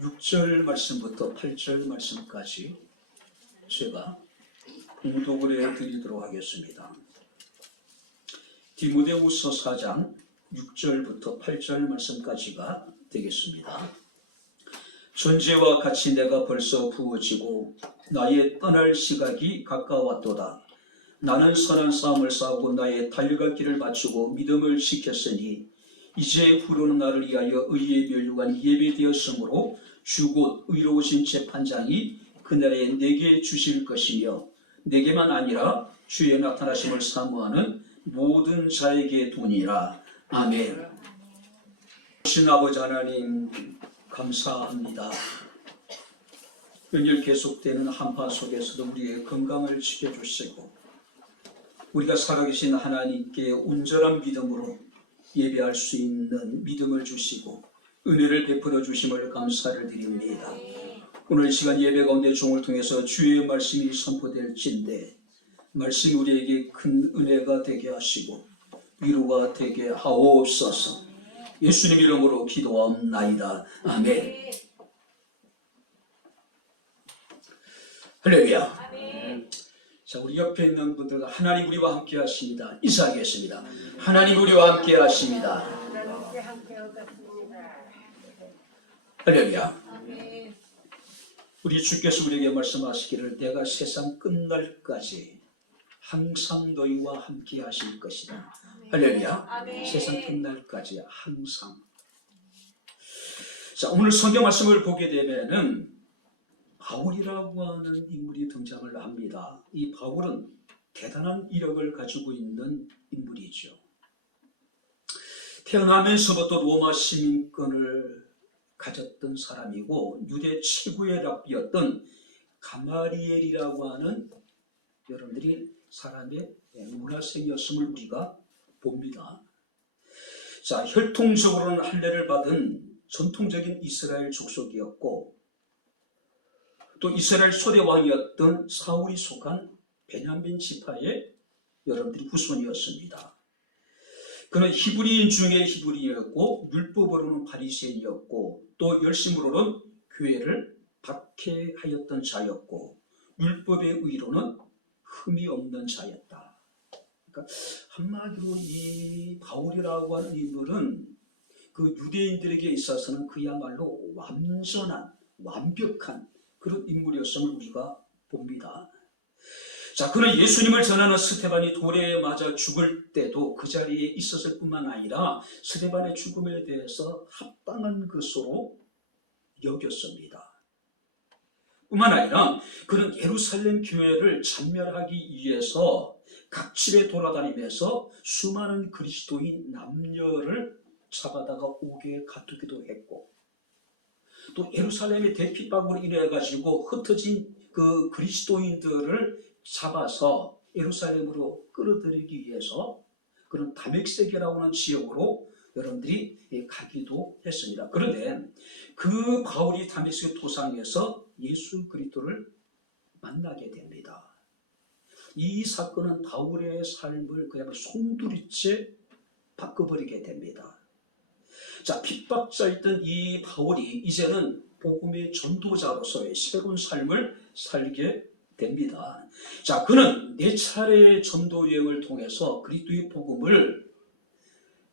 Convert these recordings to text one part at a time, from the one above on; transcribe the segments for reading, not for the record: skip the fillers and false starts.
6절 말씀부터 8절 말씀까지 제가 봉독을 해드리도록 하겠습니다. 디모데후서 4장 6절부터 8절 말씀까지가 되겠습니다. 전제와 같이 내가 벌써 부어지고 나의 떠날 시각이 가까웠도다. 나는 선한 싸움을 싸우고 나의 달려갈 길을 마치고 믿음을 지켰으니 이제 후로는 나를 위하여 의의 면류관이 예배되었으므로 주 곧 의로우신 재판장이 그날에 내게 주실 것이며 내게만 아니라 주의 나타나심을 사모하는 모든 자에게 두니라. 아멘. 신 아버지 하나님 감사합니다. 연일 계속되는 한파 속에서도 우리의 건강을 지켜주시고 우리가 살아계신 하나님께 온전한 믿음으로 예배할 수 있는 믿음을 주시고 은혜를 베풀어 주심을 감사를 드립니다. 오늘 이 시간 예배 가운데 종을 통해서 주의 말씀이 선포될진데 말씀이 우리에게 큰 은혜가 되게 하시고 위로가 되게 하옵소서. 예수님 이름으로 기도하옵나이다. 아멘. 할렐루야. 자, 우리 옆에 있는 분들 하나님 우리와 함께 하십니다. 인사하겠습니다. 하나님 우리와 함께 하십니다. 할렐루야. 우리 주께서 우리에게 말씀하시기를 내가 세상 끝날까지 항상 너희와 함께 하실 것이다. 할렐루야. 세상 끝날까지 항상. 자, 오늘 성경 말씀을 보게 되면은 바울이라고 하는 인물이 등장을 합니다. 이 바울은 대단한 이력을 가지고 있는 인물이죠. 태어나면서부터 로마 시민권을 가졌던 사람이고 유대 최고의 랍비였던 가마리엘이라고 하는 여러분들이 사람의 문화생이었음을 우리가 봅니다. 자, 혈통적으로는 할례를 받은 전통적인 이스라엘 족속이었고 또 이스라엘 초대 왕이었던 사울이 속한 베냐민 지파의 여러분들이 후손이었습니다. 그는 히브리인 중에 히브리였고 율법으로는 바리새인이었고 또 열심으로는 교회를 박해하였던 자였고 율법의 의로는 흠이 없는 자였다. 그러니까 한마디로 이 바울이라고 하는 인물은 그 유대인들에게 있어서는 그야말로 완전한 완벽한 그런 인물이었음을 우리가 봅니다. 자, 그는 예수님을 전하는 스데반이 돌에 맞아 죽을 때도 그 자리에 있었을 뿐만 아니라 스데반의 죽음에 대해서 합당한 것으로 여겼습니다. 뿐만 아니라 그는 예루살렘 교회를 잔멸하기 위해서 각 집에 돌아다니면서 수많은 그리스도인 남녀를 잡아다가 옥에 가두기도 했고 또 예루살렘의 대핍박으로 인해 가지고 흩어진 그 그리스도인들을 잡아서 예루살렘으로 끌어들이기 위해서 그런 다맥색이라고 하는 지역으로 여러분들이 가기도 했습니다. 그런데 그 바울이 다메섹 도상에서 예수 그리스도를 만나게 됩니다. 이 사건은 바울의 삶을 그야말로 송두리째 바꿔버리게 됩니다. 자, 핍박자였던 이 바울이 이제는 복음의 전도자로서의 새로운 삶을 살게 됩니다. 자, 그는 4차례의 전도 여행을 통해서 그리스도의 복음을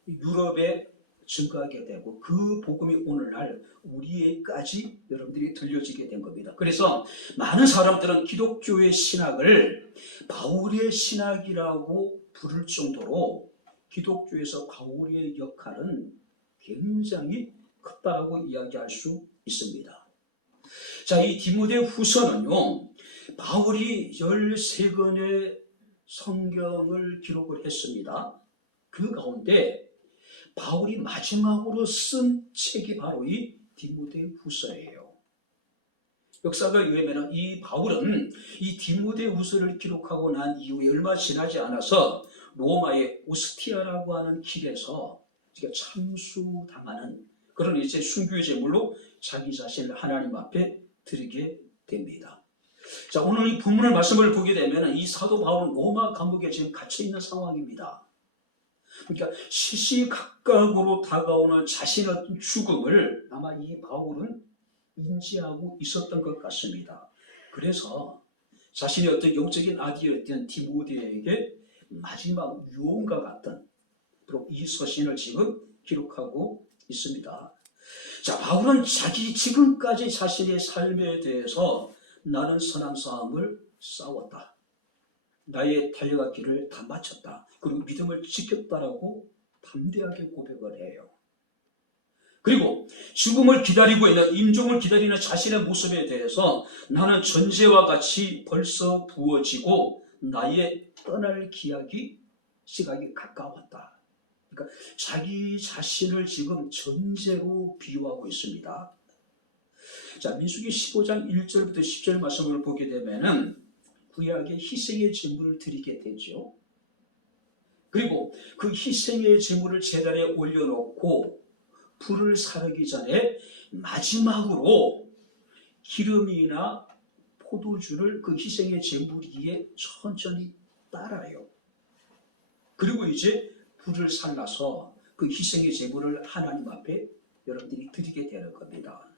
유럽에 증거하게 되고 그 복음이 오늘날 우리에까지 여러분들이 들려지게 된 겁니다. 그래서 많은 사람들은 기독교의 신학을 바울의 신학이라고 부를 정도로 기독교에서 바울의 역할은 굉장히 컸다라고 이야기할 수 있습니다. 자, 이 디모데후서는요, 바울이 13권의 성경을 기록을 했습니다. 그 가운데 바울이 마지막으로 쓴 책이 바로 이 디모데후서예요. 역사가 의하면 이 바울은 이 디모데후서를 기록하고 난 이후에 얼마 지나지 않아서 로마의 오스티아라고 하는 길에서 참수당하는 그런 이제 순교의 제물로 자기 자신을 하나님 앞에 드리게 됩니다. 자, 오늘 이 본문의 말씀을 보게 되면 이 사도 바울은 로마 감옥에 지금 갇혀 있는 상황입니다. 그러니까 시시각각으로 다가오는 자신의 죽음을 아마 이 바울은 인지하고 있었던 것 같습니다. 그래서 자신의 어떤 영적인 아들이었던 디모데에게 마지막 유언과 같은 이 서신을 지금 기록하고 있습니다. 자, 바울은 지금까지 자신의 삶에 대해서 나는 선한 싸움을 싸웠다. 나의 달려갈 길을 다 마쳤다. 그리고 믿음을 지켰다라고 담대하게 고백을 해요. 그리고 죽음을 기다리고 있는, 임종을 기다리는 자신의 모습에 대해서 나는 전제와 같이 벌써 부어지고 나의 떠날 시각이 가까웠다. 그러니까 자기 자신을 지금 전제로 비유하고 있습니다. 자, 민수기 15장 1절부터 10절 말씀을 보게 되면은 구약의 희생의 제물을 드리게 되죠. 그리고 그 희생의 제물을 제단에 올려놓고 불을 사르기 전에 마지막으로 기름이나 포도주를 그 희생의 제물 위에 천천히 따라요. 그리고 이제 불을 살라서 그 희생의 제물을 하나님 앞에 여러분들이 드리게 되는 겁니다.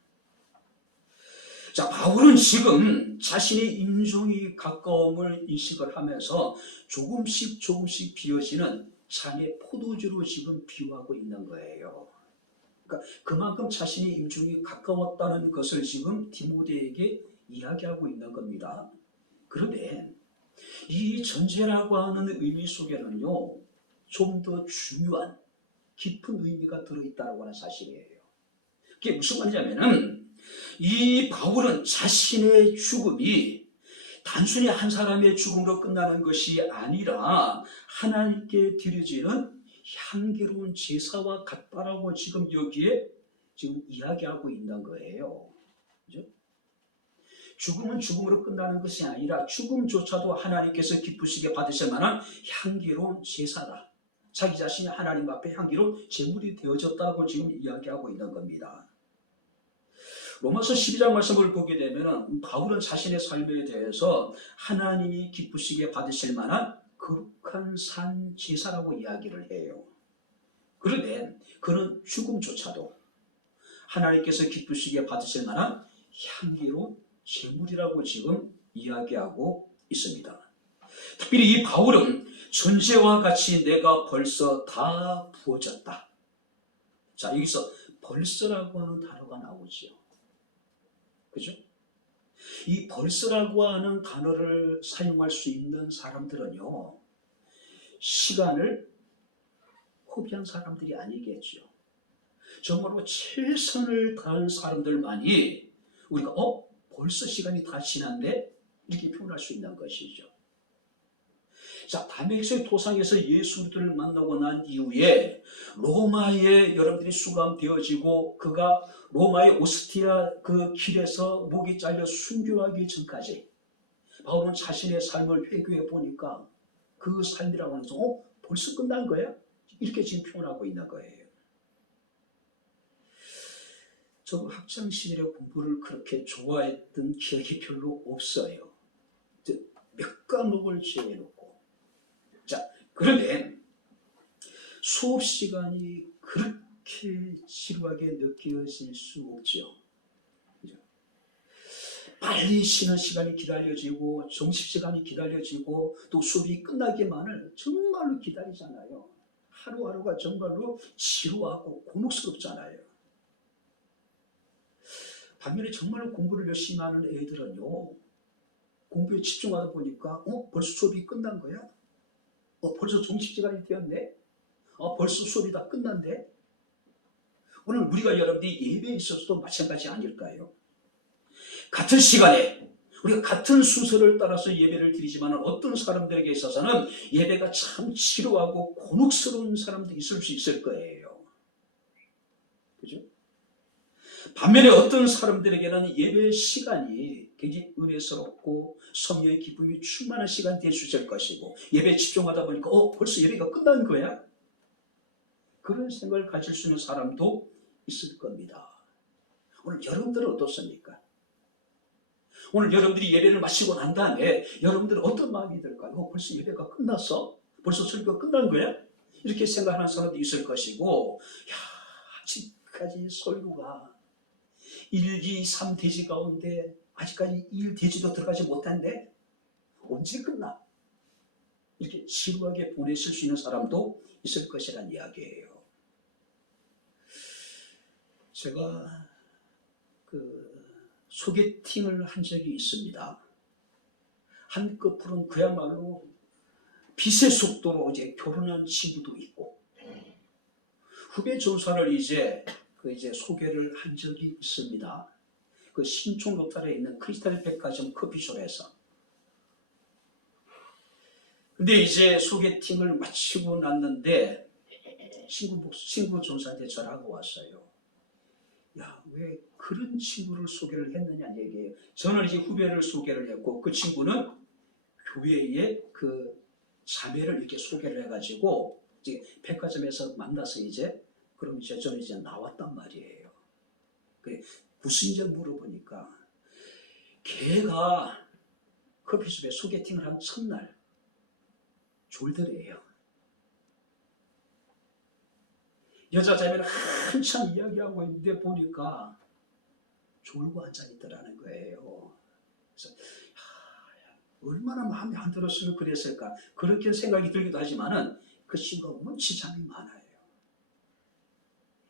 자, 바울은 지금 자신의 임종이 가까움을 인식을 하면서 조금씩 비어지는 잔의 포도주로 지금 비유하고 있는 거예요. 그러니까 그만큼 자신의 임종이 가까웠다는 것을 지금 디모데에게 이야기하고 있는 겁니다. 그런데 이 전제라고 하는 의미 속에는요, 좀 더 중요한 깊은 의미가 들어있다고 하는 사실이에요. 그게 무슨 말이냐면은 이 바울은 자신의 죽음이 단순히 한 사람의 죽음으로 끝나는 것이 아니라 하나님께 드려지는 향기로운 제사와 같다라고 지금 여기에 지금 이야기하고 있는 거예요. 그죠? 죽음은 죽음으로 끝나는 것이 아니라 죽음조차도 하나님께서 기쁘시게 받으실 만한 향기로운 제사다. 자기 자신이 하나님 앞에 향기로운 제물이 되어졌다고 지금 이야기하고 있는 겁니다. 로마서 12장 말씀을 보게 되면 바울은 자신의 삶에 대해서 하나님이 기쁘시게 받으실 만한 거룩한 산 제사라고 이야기를 해요. 그런데 그는 죽음조차도 하나님께서 기쁘시게 받으실 만한 향기로운 제물이라고 지금 이야기하고 있습니다. 특별히 이 바울은 전제와 같이 내가 벌써 다 부어졌다. 자, 여기서 벌써라고 하는 단어가 나오죠. 그죠? 이 벌써라고 하는 단어를 사용할 수 있는 사람들은요, 시간을 허비한 사람들이 아니겠죠. 정말로 최선을 다한 사람들만이 우리가 벌써 시간이 다 지났네? 이렇게 표현할 수 있는 것이죠. 자, 다메섹 도상에서 예수를 만나고 난 이후에 로마에 여러분들이 수감되어지고 그가 로마의 오스티아 그 길에서 목이 잘려 순교하기 전까지 바울은 자신의 삶을 회귀해 보니까 그 삶이라고 하면서 벌써 끝난 거야? 이렇게 지금 표현하고 있는 거예요. 저도 학창시절에 공부를 그렇게 좋아했던 기억이 별로 없어요. 몇 과목을 제외해놓고. 자, 그런데 수업 시간이 그렇게 지루하게 느껴질 수 없죠. 그죠? 빨리 쉬는 시간이 기다려지고 점심시간이 기다려지고 또 수업이 끝나기만을 정말로 기다리잖아요. 하루하루가 정말로 지루하고 곤혹스럽잖아요. 반면에 정말로 공부를 열심히 하는 애들은요, 공부에 집중하다 보니까 벌써 수업이 끝난 거야? 벌써 점심시간이 되었네? 벌써 수업이 다 끝난대? 오늘 우리가 여러분들이 예배에 있어서도 마찬가지 아닐까요? 같은 시간에 우리가 같은 순서를 따라서 예배를 드리지만 어떤 사람들에게 있어서는 예배가 참 지루하고 곤혹스러운 사람도 있을 수 있을 거예요. 그죠? 반면에 어떤 사람들에게는 예배 시간이 굉장히 은혜스럽고 성령의 기쁨이 충만한 시간이 될 수 있을 것이고 예배에 집중하다 보니까 벌써 예배가 끝난 거야? 그런 생각을 가질 수 있는 사람도 있을 겁니다. 오늘 여러분들은 어떻습니까? 오늘 여러분들이 예배를 마치고 난 다음에 여러분들은 어떤 마음이 들까요? 벌써 예배가 끝났어? 벌써 설교가 끝난 거야? 이렇게 생각하는 사람도 있을 것이고, 아직까지 설교가 1, 2, 3대지 가운데 아직까지 1대지도 들어가지 못했는데 언제 끝나? 이렇게 지루하게 보냈을 수 있는 사람도 있을 것이라는 이야기예요. 제가 소개팅을 한 적이 있습니다. 한 커플은 그야말로 빛의 속도로 이제 결혼한 친구도 있고, 후배 전사를 이제 소개를 한 적이 있습니다. 그 신촌 로탈에 있는 크리스탈 백화점 커피숍에서. 근데 이제 소개팅을 마치고 났는데 친구 전사한테 전화가 왔어요. 야, 왜 그런 친구를 소개를 했느냐 얘기해요. 저는 이제 후배를 소개를 했고, 그 친구는 교회에 그 자매를 이렇게 소개를 해가지고 이제 백화점에서 만나서 그럼 저는 이제 나왔단 말이에요. 무슨 일 물어보니까 걔가 커피숍에 소개팅을 한 첫날 졸더래요. 여자 자매는 한참 이야기하고 있는데 보니까 졸고 앉아있더라는 거예요. 그래서 얼마나 마음에 안 들었으면 그랬을까, 그렇게 생각이 들기도 하지만은 그 친구가 문치장이 많아요.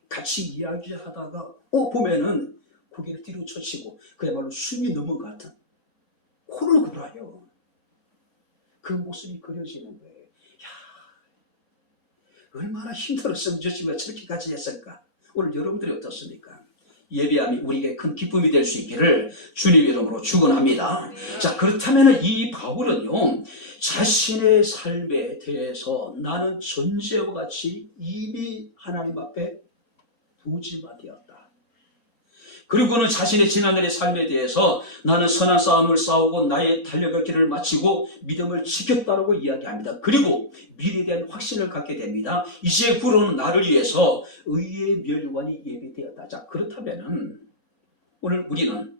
같이 이야기하다가 보면은 고개를 뒤로 쳐치고 그야말로 숨이 넘은 것 같은 코를 골아요. 그 모습이 그려지는 거예요. 야, 얼마나 힘들었으면 저 친구가 저렇게까지 했을까. 오늘 여러분들이 어떻습니까? 예배함이 우리에게 큰 기쁨이 될 수 있기를 주님 이름으로 축원합니다. 자, 그렇다면 이 바울은요, 자신의 삶에 대해서 나는 전제와 같이 이미 하나님 앞에 부지마되었다. 그리고는 자신의 지난날의 삶에 대해서 나는 선한 싸움을 싸우고 나의 달려갈 길을 마치고 믿음을 지켰다라고 이야기합니다. 그리고 미래에 대한 확신을 갖게 됩니다. 이제부로는 나를 위해서 의의 멸관이 예비되었다. 자, 그렇다면 오늘 우리는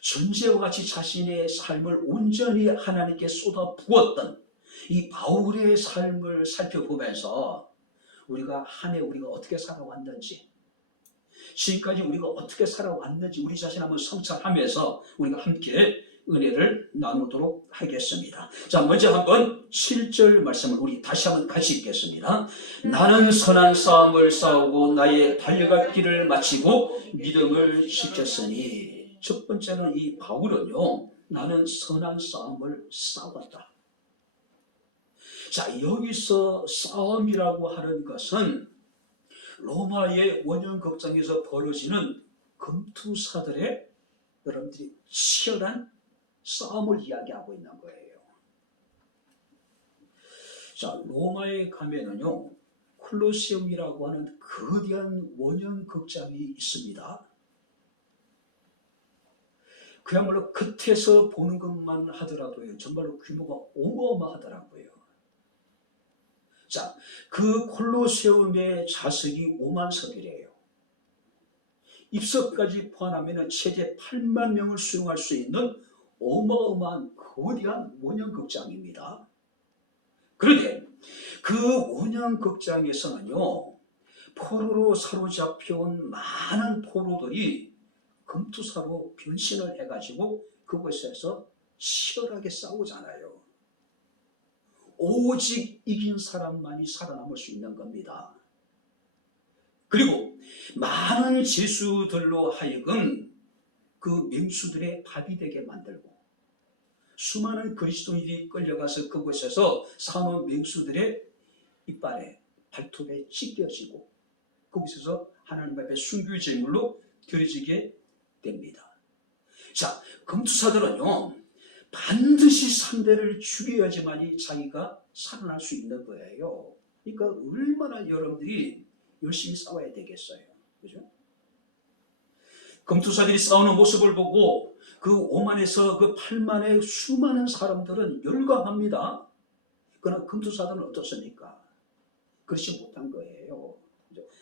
전제와 같이 자신의 삶을 온전히 하나님께 쏟아 부었던 이 바울의 삶을 살펴보면서 우리가 한 해 우리가 어떻게 살아왔는지, 지금까지 우리가 어떻게 살아왔는지 우리 자신 한번 성찰하면서 우리가 함께 은혜를 나누도록 하겠습니다. 자, 먼저 한번 7절 말씀을 우리 다시 한번 같이 읽겠습니다. 나는 선한 싸움을 싸우고 나의 달려갈 길을 마치고 믿음을 지켰으니. 첫 번째는 이 바울은요, 나는 선한 싸움을 싸웠다. 자, 여기서 싸움이라고 하는 것은 로마의 원형극장에서 벌어지는 금투사들의 여러분들이 치열한 싸움을 이야기하고 있는 거예요. 자, 로마에 가면은요, 콜로세움이라고 하는 거대한 원형극장이 있습니다. 그야말로 끝에서 보는 것만 하더라도요, 정말로 규모가 어마어마하더라고요. 자, 그 콜로세움의 좌석이 5만 석이래요. 입석까지 포함하면 최대 8만 명을 수용할 수 있는 어마어마한 거대한 원형극장입니다. 그런데 그 원형극장에서는요, 포로로 사로잡혀온 많은 포로들이 금투사로 변신을 해가지고 그곳에서 치열하게 싸우잖아요. 오직 이긴 사람만이 살아남을 수 있는 겁니다. 그리고 많은 죄수들로 하여금 그 맹수들의 밥이 되게 만들고, 수많은 그리스도인들이 끌려가서 그곳에서 사놓은 맹수들의 이빨에 발톱에 찢겨지고 거기서 하나님 앞에 순교의 제물로 드려지게 됩니다. 자, 금투사들은요, 반드시 상대를 죽여야지만이 자기가 살아날 수 있는 거예요. 그러니까 얼마나 여러분들이 열심히 싸워야 되겠어요. 그죠? 금투사들이 싸우는 모습을 보고 그 5만에서 그 8만의 수많은 사람들은 열광합니다. 그러나 금투사들은 어떻습니까? 그렇지 못한 거예요.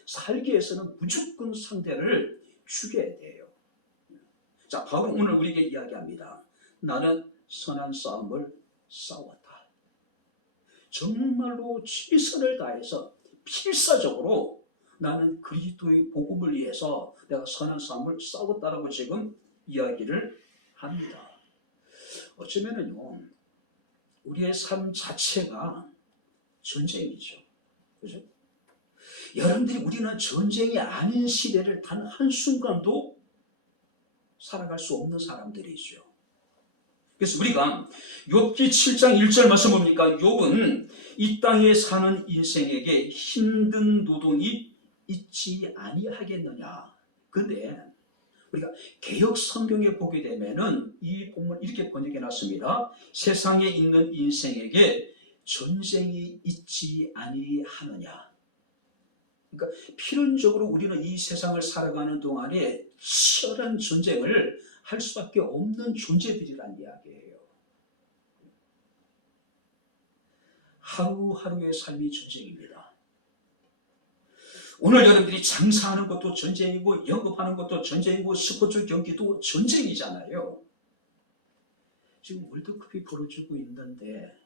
살기 위해서는 무조건 상대를 죽여야 돼요. 자, 바울은 오늘 우리에게 이야기합니다. 나는 선한 싸움을 싸웠다. 정말로 최선을 다해서 필사적으로 나는 그리스도의 복음을 위해서 내가 선한 싸움을 싸웠다라고 지금 이야기를 합니다. 어쩌면은요, 우리의 삶 자체가 전쟁이죠. 그죠? 여러분들이 우리는 전쟁이 아닌 시대를 단 한순간도 살아갈 수 없는 사람들이죠. 그래서 우리가 욥기 7장 1절 말씀 봅니까? 욥은 이 땅에 사는 인생에게 힘든 노동이 있지 아니하겠느냐. 근데 우리가 개역 성경에 보게 되면은 이 본문 이렇게 번역해 놨습니다. 세상에 있는 인생에게 전쟁이 있지 아니하느냐. 그러니까 필연적으로 우리는 이 세상을 살아가는 동안에 치열한 전쟁을 할 수밖에 없는 존재들이란 이야기예요. 하루하루의 삶이 전쟁입니다. 오늘 여러분들이 장사하는 것도 전쟁이고 영업하는 것도 전쟁이고 스포츠 경기도 전쟁이잖아요. 지금 월드컵이 벌어지고 있는데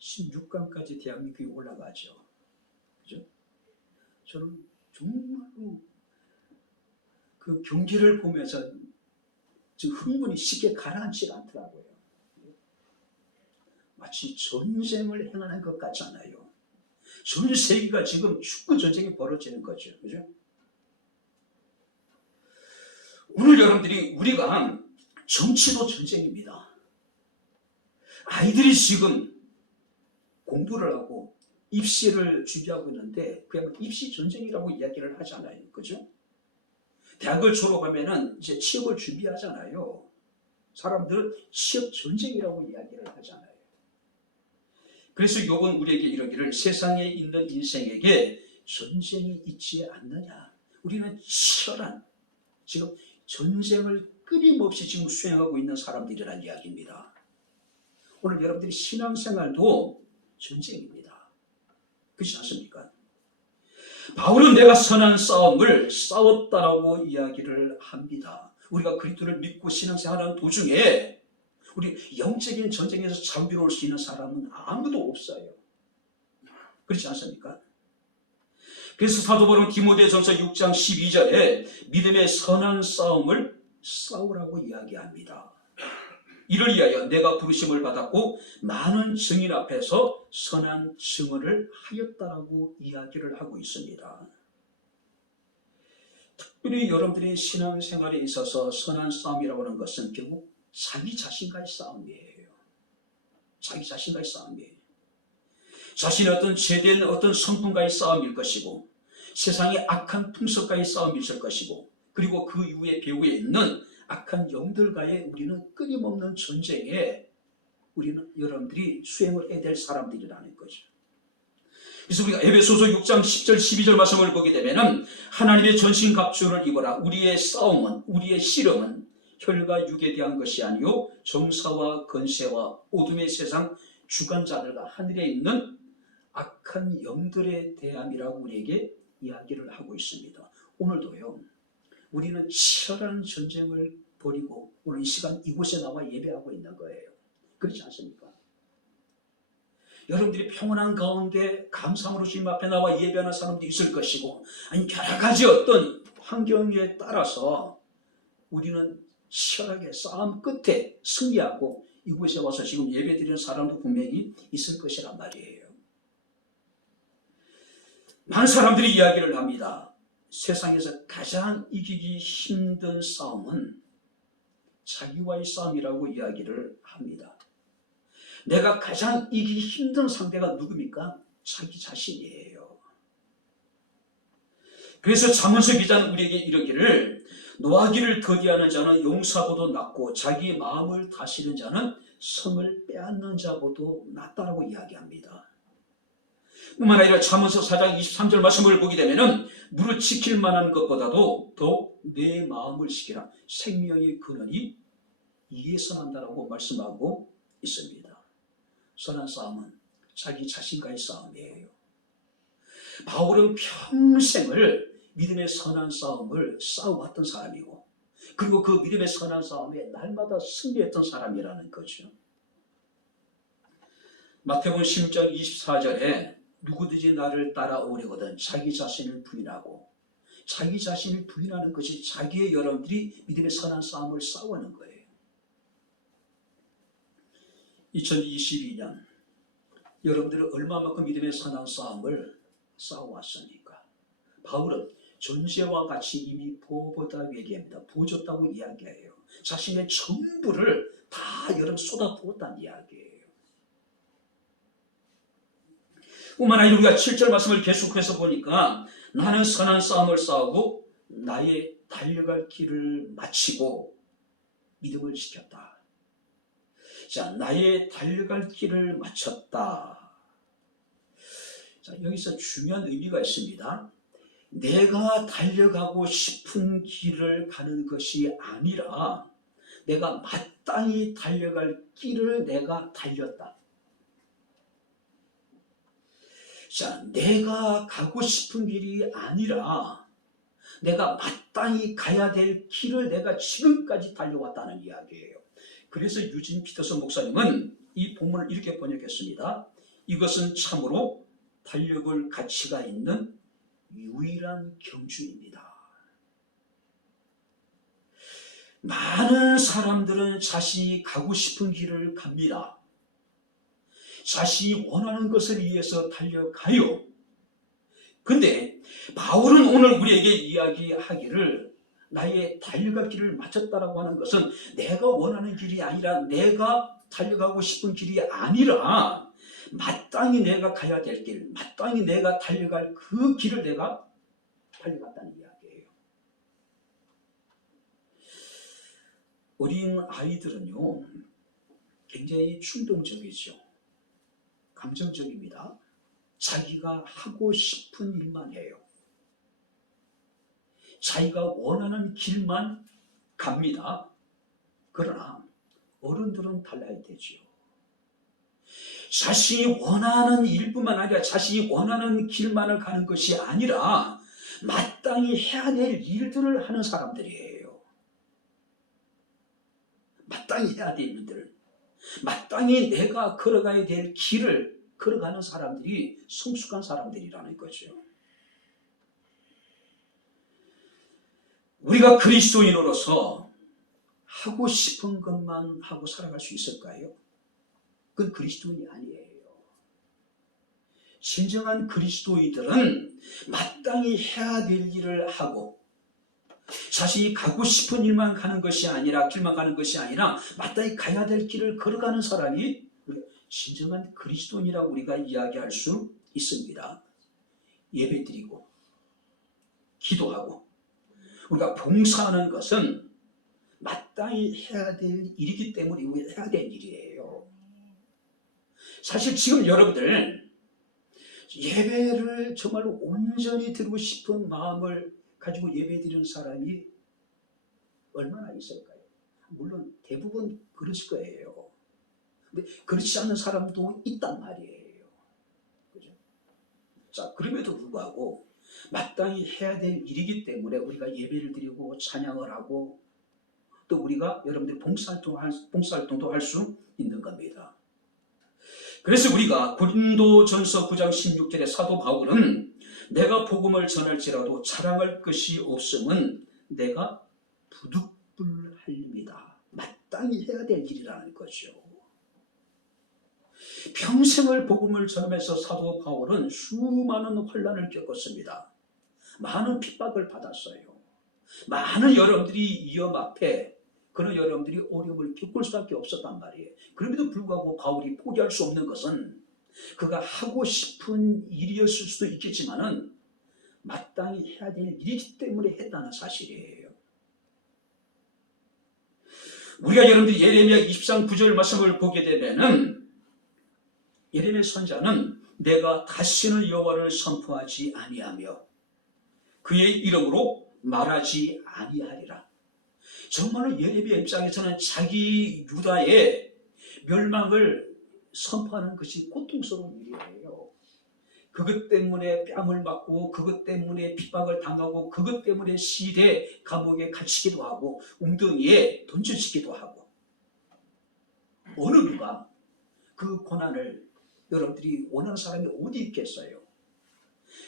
16강까지 대한민국이 올라가죠. 그죠? 저는 정말로 그 경기를 보면서 지금 흥분이 쉽게 가라앉지 않더라고요. 마치 전쟁을 행하는 것 같잖아요. 전 세계가 지금 축구 전쟁이 벌어지는 거죠. 그죠? 오늘 여러분들이 우리가 정치도 전쟁입니다. 아이들이 지금 공부를 하고 입시를 준비하고 있는데 그냥 입시 전쟁이라고 이야기를 하잖아요. 그죠? 대학을 졸업하면은 이제 취업을 준비하잖아요. 사람들은 취업 전쟁이라고 이야기를 하잖아요. 그래서 욥은 우리에게 이러기를 세상에 있는 인생에게 전쟁이 있지 않느냐. 우리는 치열한 지금 전쟁을 끊임없이 지금 수행하고 있는 사람들이라는 이야기입니다. 오늘 여러분들이 신앙생활도 전쟁입니다. 그렇지 않습니까? 바울은 내가 선한 싸움을 싸웠다라고 이야기를 합니다. 우리가 그리스도를 믿고 신앙생활하는 도중에 우리 영적인 전쟁에서 자유로울 수 있는 사람은 아무도 없어요. 그렇지 않습니까? 그래서 사도 바울은 디모데전서 6장 12절에 믿음의 선한 싸움을 싸우라고 이야기합니다. 이를 위하여 내가 부르심을 받았고 많은 증인 앞에서 선한 증언을 하였다라고 이야기를 하고 있습니다. 특별히 여러분들이 신앙생활에 있어서 선한 싸움이라고 하는 것은 결국 자기 자신과의 싸움이에요. 자기 자신과의 싸움이에요. 자신의 어떤 제된 어떤 성품과의 싸움일 것이고 세상의 악한 풍속과의 싸움이 있을 것이고 그리고 그 이후에 배후에 있는 악한 영들과의 우리는 끊임없는 전쟁에 우리는 여러분들이 수행을 해야 될 사람들이라는 거죠. 그래서 우리가 에베소서 6장 10절 12절 말씀을 보게 되면 하나님의 전신갑주를 입어라. 우리의 싸움은 우리의 씨름은 혈과 육에 대한 것이 아니요 정사와 건세와 어둠의 세상 주관자들과 하늘에 있는 악한 영들에 대함이라고 우리에게 이야기를 하고 있습니다. 오늘도요. 우리는 치열한 전쟁을 벌이고 오늘 이 시간 이곳에 나와 예배하고 있는 거예요. 그렇지 않습니까? 여러분들이 평온한 가운데 감사함으로 주님 앞에 나와 예배하는 사람도 있을 것이고 아니 여러 가지 어떤 환경에 따라서 우리는 치열하게 싸움 끝에 승리하고 이곳에 와서 지금 예배드리는 사람도 분명히 있을 것이란 말이에요. 많은 사람들이 이야기를 합니다. 세상에서 가장 이기기 힘든 싸움은 자기와의 싸움이라고 이야기를 합니다. 내가 가장 이기기 힘든 상대가 누굽니까? 자기 자신이에요. 그래서 잠언서 기자는 우리에게 이르기를 노하기를 더디하는 자는 용사보다 낫고 자기 마음을 다스리는 자는 성을 빼앗는 자보다 낫다라고 이야기합니다. 뿐만 아니라 잠언서 4장 23절 말씀을 보게 되면 무릇 지킬 만한 것보다도 더욱 내 마음을 지키라. 생명의 근원이 이에서 난다라고 말씀하고 있습니다. 선한 싸움은 자기 자신과의 싸움이에요. 바울은 평생을 믿음의 선한 싸움을 싸워왔던 사람이고 그리고 그 믿음의 선한 싸움에 날마다 승리했던 사람이라는 거죠. 마태복음 16장 24절에 누구든지 나를 따라오려거든 자기 자신을 부인하고, 자기 자신을 부인하는 것이 자기의 여러분들이 믿음의 선한 싸움을 싸우는 거예요. 2022년 여러분들은 얼마만큼 믿음의 선한 싸움을 싸워왔습니까? 바울은 전제와 같이 이미 부어보다 얘기합니다. 부어줬다고 이야기해요. 자신의 전부를 다 여러분 쏟아부었다는 이야기예요. 뿐만 아니라 우리가 7절 말씀을 계속해서 보니까 나는 선한 싸움을 싸우고 나의 달려갈 길을 마치고 믿음을 지켰다. 자, 나의 달려갈 길을 마쳤다. 자, 여기서 중요한 의미가 있습니다. 내가 달려가고 싶은 길을 가는 것이 아니라 내가 마땅히 달려갈 길을 내가 달렸다. 자, 내가 가고 싶은 길이 아니라 내가 마땅히 가야 될 길을 내가 지금까지 달려왔다는 이야기예요. 그래서 유진 피터슨 목사님은 이 본문을 이렇게 번역했습니다. 이것은 참으로 달려볼 가치가 있는 유일한 경주입니다. 많은 사람들은 자신이 가고 싶은 길을 갑니다. 자신이 원하는 것을 위해서 달려가요. 근데 바울은 오늘 우리에게 이야기하기를 나의 달려갈 길을 마쳤다라고 하는 것은 내가 원하는 길이 아니라 내가 달려가고 싶은 길이 아니라 마땅히 내가 가야 될 길, 마땅히 내가 달려갈 그 길을 내가 달려갔다는 이야기예요. 어린 아이들은요, 굉장히 충동적이죠. 감정적입니다. 자기가 하고 싶은 일만 해요. 자기가 원하는 길만 갑니다. 그러나 어른들은 달라야 되죠. 자신이 원하는 일뿐만 아니라 자신이 원하는 길만을 가는 것이 아니라 마땅히 해야 될 일들을 하는 사람들이에요. 마땅히 해야 될 일들, 마땅히 내가 걸어가야 될 길을 걸어가는 사람들이 성숙한 사람들이라는 거죠. 우리가 그리스도인으로서 하고 싶은 것만 하고 살아갈 수 있을까요? 그건 그리스도인이 아니에요. 진정한 그리스도인들은 마땅히 해야 될 일을 하고 자신이 가고 싶은 일만 가는 것이 아니라 길만 가는 것이 아니라 마땅히 가야 될 길을 걸어가는 사람이 진정한 그리스도인이라고 우리가 이야기할 수 있습니다. 예배드리고 기도하고 우리가 봉사하는 것은 마땅히 해야 될 일이기 때문에 우리가 해야 될 일이에요. 사실 지금 여러분들 예배를 정말로 온전히 드리고 싶은 마음을 가지고 예배드리는 사람이 얼마나 있을까요? 물론 대부분 그러실 거예요. 근데 그렇지 않는 사람도 있단 말이에요. 그죠? 자, 그럼에도 불구하고 마땅히 해야 될 일이기 때문에 우리가 예배를 드리고 찬양을 하고 또 우리가 여러분들 봉사활동도 할 수 있는 겁니다. 그래서 우리가 고린도전서 9장 16절에 사도 바울은 내가 복음을 전할지라도 자랑할 것이 없음은 내가 부득불할입니다. 마땅히 해야 될 일이라는 거죠. 평생을 복음을 전하면서 사도 바울은 수많은 환난을 겪었습니다. 많은 핍박을 받았어요. 많은 여러분들이 위험 앞에 그런 여러분들이 어려움을 겪을 수밖에 없었단 말이에요. 그럼에도 불구하고 바울이 포기할 수 없는 것은 그가 하고 싶은 일이었을 수도 있겠지만은 마땅히 해야 될 일이기 때문에 했다는 사실이에요. 우리가 여러분들이 예레미야 23장 9절 말씀을 보게 되면은 예레미야 선지자는 내가 다시는 여호와를 선포하지 아니하며 그의 이름으로 말하지 아니하리라. 정말로 예레미야 입장에서는 자기 유다의 멸망을 선포하는 것이 고통스러운 일이에요. 그것 때문에 뺨을 맞고 그것 때문에 핍박을 당하고 그것 때문에 시대 감옥에 갇히기도 하고 웅덩이에 던져지기도 하고 어느 누가 그 고난을 여러분들이 원하는 사람이 어디 있겠어요?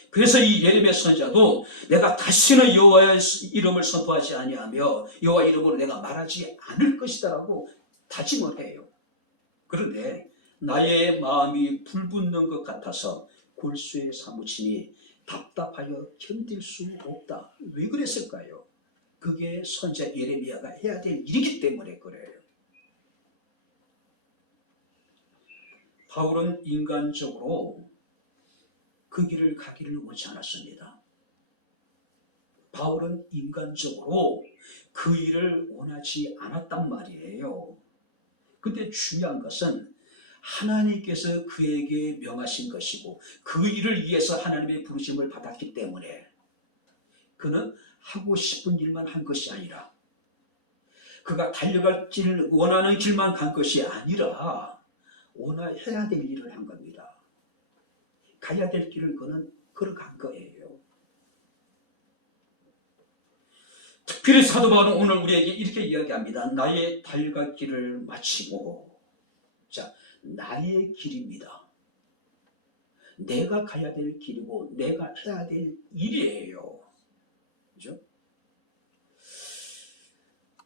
그래서 이 예레미야 선지자도 내가 다시는 여호와의 이름을 선포하지 아니하며 여호와 이름으로 내가 말하지 않을 것이다라고 다짐을 해요. 그런데 나의 마음이 불붙는 것 같아서 골수에 사무치니 답답하여 견딜 수 없다. 왜 그랬을까요? 그게 선지자 예레미야가 해야 될 일이기 때문에 그래요. 바울은 인간적으로 그 길을 가기를 원치 않았습니다. 바울은 인간적으로 그 일을 원하지 않았단 말이에요. 근데 중요한 것은 하나님께서 그에게 명하신 것이고 그 일을 위해서 하나님의 부르심을 받았기 때문에 그는 하고 싶은 일만 한 것이 아니라 그가 달려갈 길, 원하는 길만 간 것이 아니라 해야 될 일을 한 겁니다. 가야 될 길을 그는 걸어간 거예요. 특별히 사도 바울은 오늘 우리에게 이렇게 이야기합니다. 나의 달려갈 길을 마치고, 자, 나의 길입니다. 내가 가야 될 길이고 내가 해야 될 일이에요. 그죠?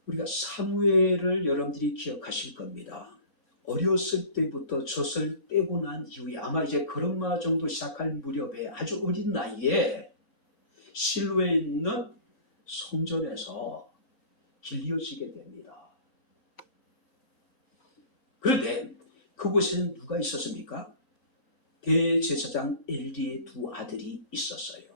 우리가 사무엘을 여러분들이 기억하실 겁니다. 어렸을 때부터 젖을 떼고 난 이후에 아마 이제 걸음마 정도 시작할 무렵에 아주 어린 나이에 실로에 있는 성전에서 길려지게 됩니다. 그런데 그곳에는 누가 있었습니까? 대제사장 엘리의 두 아들이 있었어요.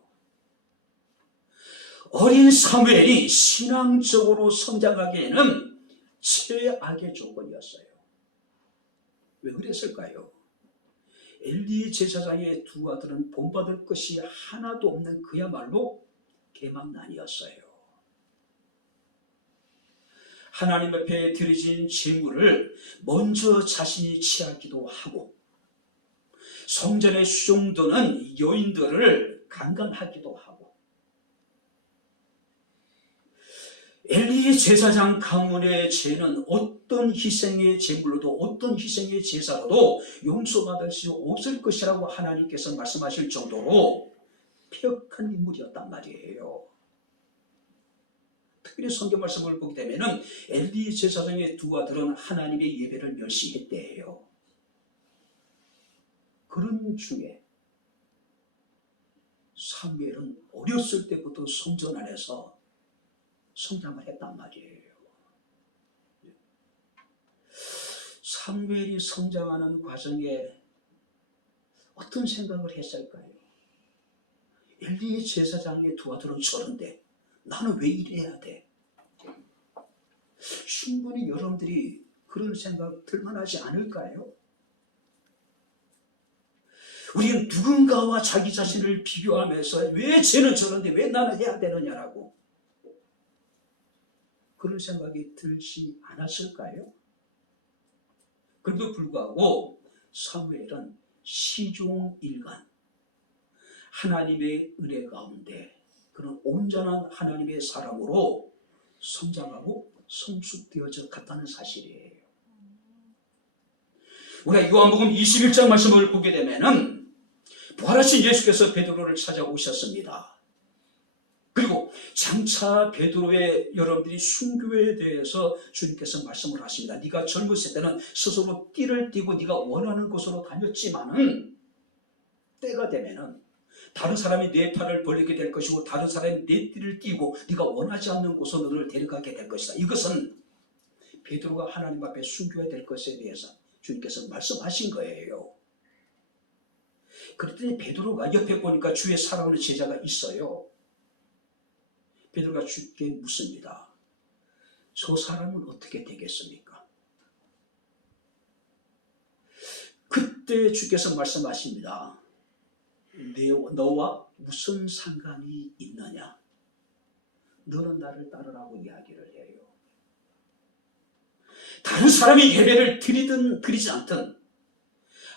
어린 사무엘이 신앙적으로 성장하기에는 최악의 조건이었어요. 왜 그랬을까요? 엘리 제사장의 두 아들은 본받을 것이 하나도 없는 그야말로 개망난이었어요. 하나님 앞에 드려진 제물을 먼저 자신이 취하기도 하고 성전에 수종드는 여인들을 강간하기도 하고 엘리 제사장 가문의 죄는 어떤 희생의 제물로도 어떤 희생의 제사로도 용서받을 수 없을 것이라고 하나님께서 말씀하실 정도로 폐역한 인물이었단 말이에요. 특별히 성경 말씀을 보게 되면 엘리 제사장의 두 아들은 하나님의 예배를 멸시했대요. 그런 중에 사무엘은 어렸을 때부터 성전 안에서 성장을 했단 말이에요. 사무엘이 성장하는 과정에 어떤 생각을 했을까요? 엘리 제사장의 두 아들은 저런데 나는 왜 이래야 돼? 충분히 여러분들이 그런 생각 들만하지 않을까요? 우리는 누군가와 자기 자신을 비교하면서 왜 쟤는 저런데 왜 나는 해야 되느냐라고 그런 생각이 들지 않았을까요? 그래도 불구하고 사무엘은 시종일관 하나님의 은혜 가운데 그런 온전한 하나님의 사람으로 성장하고 성숙되어져 갔다는 사실이에요. 우리가 요한복음 21장 말씀을 보게 되면은 부활하신 예수께서 베드로를 찾아오셨습니다. 그리고 장차 베드로의 여러분들이 순교에 대해서 주님께서 말씀을 하십니다. 네가 젊었을 때는 스스로 띠를 띠고 네가 원하는 곳으로 다녔지만은 때가 되면은 다른 사람이 내 팔을 벌리게 될 것이고 다른 사람이 내 띠를 띠고 네가 원하지 않는 곳으로 너를 데려가게 될 것이다. 이것은 베드로가 하나님 앞에 순교해야 될 것에 대해서 주님께서 말씀하신 거예요. 그랬더니 베드로가 옆에 보니까 주의 살아오는 제자가 있어요. 베드로가 주께 묻습니다. 저 사람은 어떻게 되겠습니까? 그때 주께서 말씀하십니다. 너와 무슨 상관이 있느냐? 너는 나를 따르라고 이야기를 해요. 다른 사람이 예배를 드리든 드리지 않든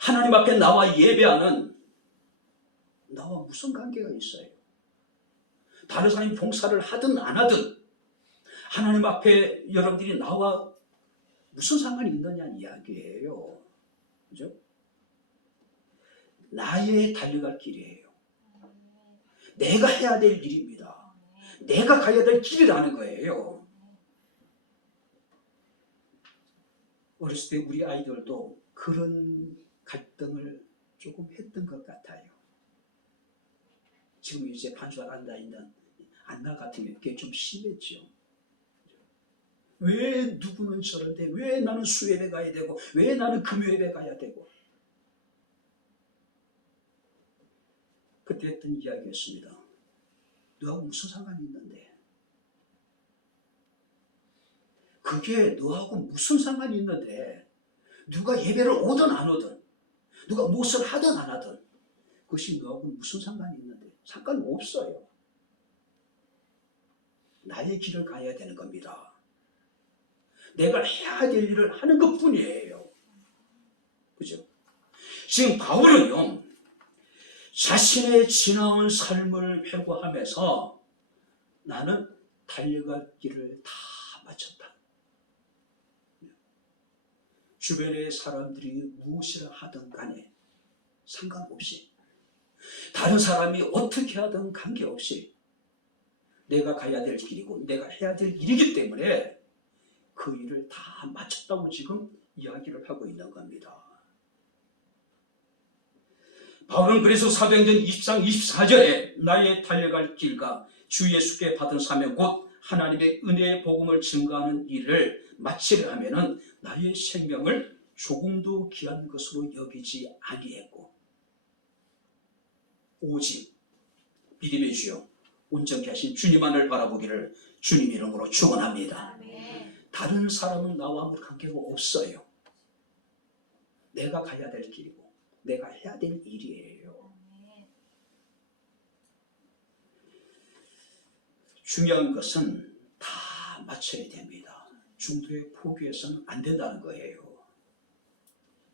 하나님 앞에 나와 예배하는 나와 무슨 관계가 있어요? 다른 사람이 봉사를 하든 안 하든 하나님 앞에 여러분들이 나와 무슨 상관이 있느냐는 이야기예요. 그죠? 나의 달려갈 길이에요. 내가 해야 될 일입니다. 내가 가야 될 길이라는 거예요. 어렸을 때 우리 아이들도 그런 갈등을 조금 했던 것 같아요. 지금 이제 반수할 앉아 있는 안나 같으면 그게 좀 심했죠. 왜 누구는 저런데 왜 나는 수예배 가야 되고 왜 나는 금요예배 가야 되고. 그때 했던 이야기였습니다. 너하고 무슨 상관이 있는데, 그게 너하고 무슨 상관이 있는데, 누가 예배를 오든 안 오든 누가 무엇을 하든 안 하든 그것이 너하고 무슨 상관이 있는데, 상관없어요. 나의 길을 가야 되는 겁니다. 내가 해야 될 일을 하는 것뿐이에요. 그죠? 지금 바울은요, 자신의 지나온 삶을 회고하면서 나는 달려갈 길을 다 마쳤다. 주변의 사람들이 무엇이라 하든 간에 상관없이, 다른 사람이 어떻게 하든 관계없이 내가 가야 될 길이고 내가 해야 될 일이기 때문에 그 일을 다 마쳤다고 지금 이야기를 하고 있는 겁니다. 바울은 그래서 사도행전 20장 24절에 나의 달려갈 길과 주 예수께 받은 사명 곧 하나님의 은혜의 복음을 증거하는 일을 마치려 하면은 나의 생명을 조금도 귀한 것으로 여기지 아니했고 오직 믿음의 주여 온전케 하신 주님만을 바라보기를 주님 이름으로 축원합니다. 다른 사람은 나와 아무 관계가 없어요. 내가 가야 될 길이고 내가 해야 될 일이에요. 중요한 것은 다 맞춰야 됩니다. 중도에 포기해서는 안 된다는 거예요.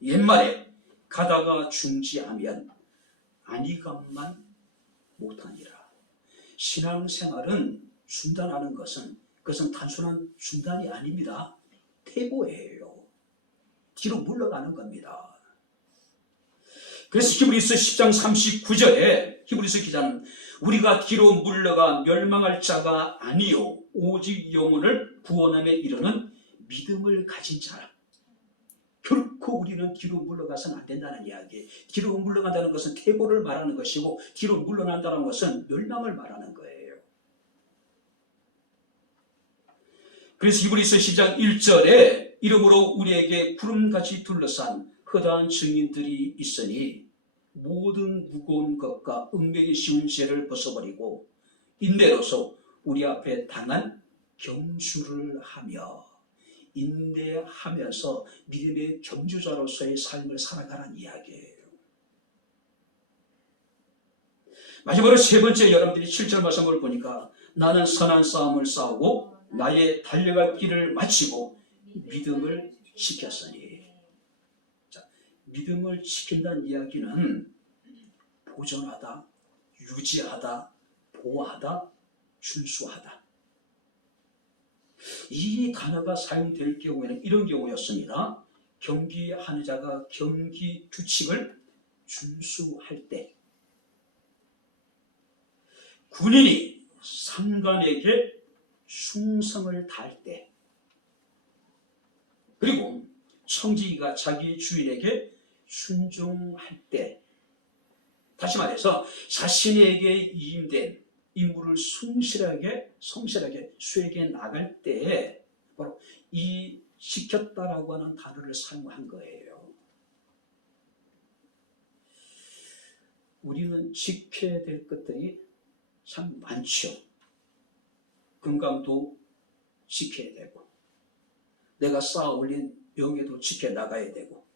옛말에 가다가 중지하면 안위감만 못하니라. 신앙생활은 중단하는 것은 그것은 단순한 중단이 아닙니다. 퇴보예요. 뒤로 물러가는 겁니다. 그래서 히브리서 10장 39절에 히브리서 기자는 우리가 뒤로 물러가 멸망할 자가 아니요 오직 영혼을 구원함에 이르는 믿음을 가진 자라. 결코 우리는 뒤로 물러가서는 안 된다는 이야기예요. 뒤로 물러간다는 것은 퇴보를 말하는 것이고 뒤로 물러난다는 것은 멸망을 말하는 거예요. 그래서 히브리서 10장 1절에 이러므로 우리에게 구름같이 둘러싼 허다한 증인들이 있으니 모든 무거운 것과 은밀히 쉬운 죄를 벗어버리고 인내로서 우리 앞에 당한 경주를 하며 인내하면서 믿음의 경주자로서의 삶을 살아가는 이야기예요. 마지막으로 세 번째, 여러분들이 7절 말씀을 보니까 나는 선한 싸움을 싸우고 나의 달려갈 길을 마치고 믿음을 지켰으니. 자, 믿음을 지킨다는 이야기는 보존하다, 유지하다, 보호하다, 준수하다. 이 단어가 사용될 경우에는 이런 경우였습니다. 경기하는 자가 경기 규칙을 준수할 때, 군인이 상관에게 충성을 다할 때, 그리고 청지기가 자기 주인에게 순종할 때, 다시 말해서 자신에게 위임된 임무를 성실하게 수행해 나갈 때에 바로 이 지켰다라고 하는 단어를 사용한 거예요. 우리는 지켜야 될 것들이 참 많죠. 건강도 지켜야 되고 내가 쌓아 올린 명예도 지켜나가야 되고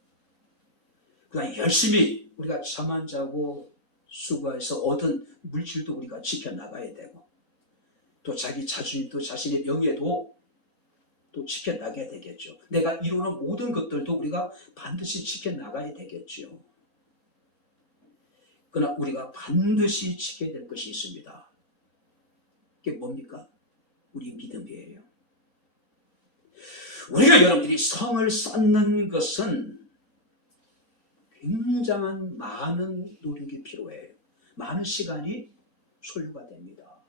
그다음에 열심히 우리가 잠 안 자고 수고해서 얻은 물질도 우리가 지켜나가야 되고 또 자기 자신도 자신의 명예도 또 지켜나가야 되겠죠. 내가 이루는 모든 것들도 우리가 반드시 지켜나가야 되겠죠. 그러나 우리가 반드시 지켜야 될 것이 있습니다. 그게 뭡니까? 우리 믿음이에요. 우리가 여러분들이 성을 쌓는 것은 굉장한 많은 노력이 필요해요. 많은 시간이 소요가 됩니다.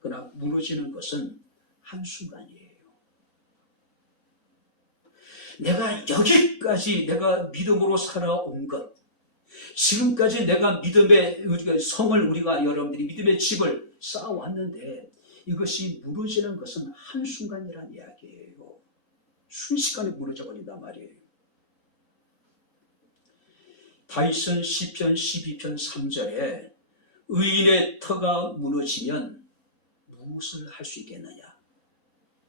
그러나 무너지는 것은 한순간이에요. 내가 여기까지 내가 믿음으로 살아온 것, 지금까지 내가 믿음의 성을 우리가 여러분들이 믿음의 집을 쌓아왔는데 이것이 무너지는 것은 한순간이란 이야기예요. 순식간에 무너져 버린단 말이에요. 다윗은 시편 12편 3절에 의인의 터가 무너지면 무엇을 할 수 있겠느냐?